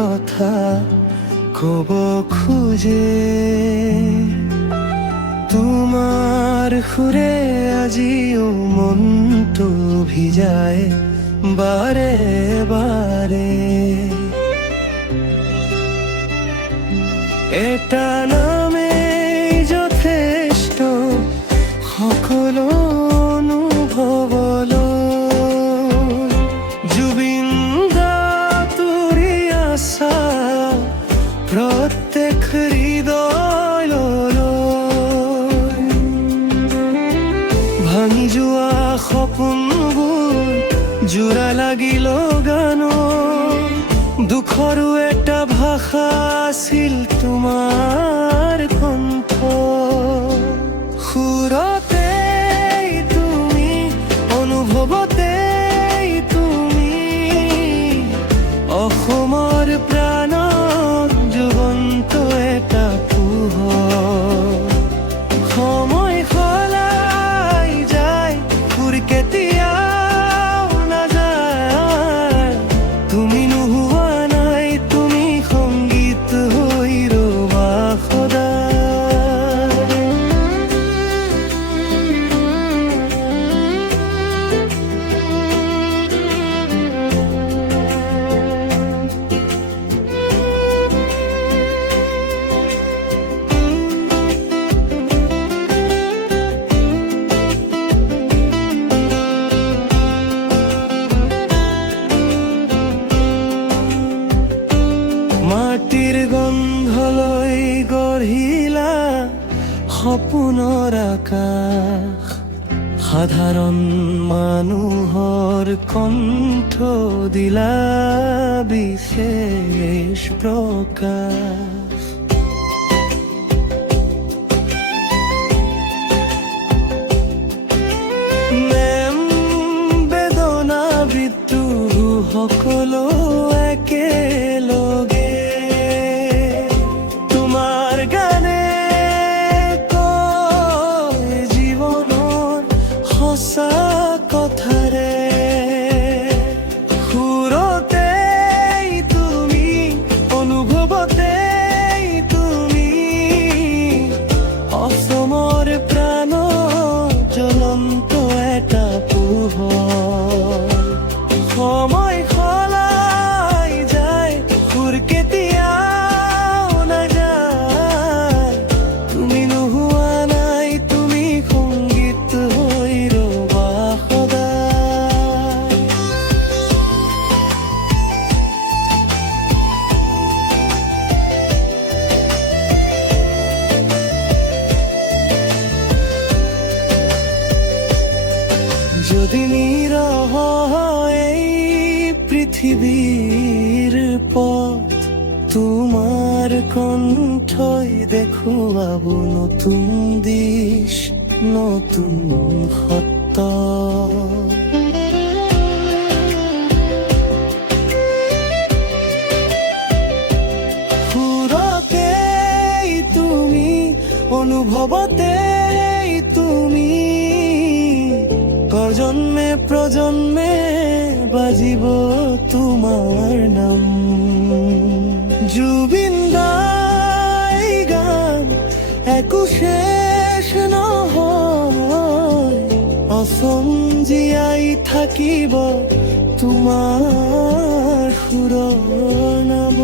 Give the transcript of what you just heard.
কথা কব খুঁজে তোমাৰ সুৰে আজিও মনটো ভিজায় বাৰে বাৰে। এটা নামেই যথেষ্ট সকলো অনুভৱলৈ। জুবিন দা তুৰি আছা প্ৰত্যেক হৃদয়লৈ। ভাঙি যোৱা সপোনবোৰ জোৰা লাগিল গানত। দুখৰো এটা ভাষা আছিল তোমাৰ কণ্ঠ। সুৰতেই তুমি, অনুভৱতেই তুমি, অসমৰ প্ৰাণত জীৱন্ত এটা পোহৰ। সময় সলাই যায়, সুৰ কেতিয়াও নাযায়। তুমি নোহোৱা নাই, তুমি সংগীত হৈ ৰবা সদায়। মাটিৰ গন্ধলৈ গঢ়িলা সপোনৰ আকাশ। সাধাৰণ মানুহৰ কণ্ঠ দিলা বিশেষ প্ৰকাশ। মেম বেদনা বিদ্ৰোহ সকলো একেলগে। তোমাৰ গানে কয় জীৱনৰ সঁচা কথাৰে। সুৰতেই তুমি, অনুভৱতেই তুমি, অসমৰ প্ৰাণ জ্বলন্ত এটা পোহৰ। সময় সলাই যায়, সুৰ কেতিয়াও নাযায়। তুমি নোহোৱা নাই, তুমি সংগীত হৈ ৰবা সদায়। যদি নীৰৱ এই পৃথিৱীৰ পথ, তোমাৰ কণ্ঠই দেখুৱাব নতুন দিশ, নতুন সত্য। সুৰতেই তুমি, অনুভৱতেই তুমি, প্ৰজন্মে প্ৰজন্মে বাজিব তোমাৰ নাম। জুবিন দাই গান একো শেষ নহয়, অসম জীয়াই থাকিব তোমাৰ সুৰৰ নাম।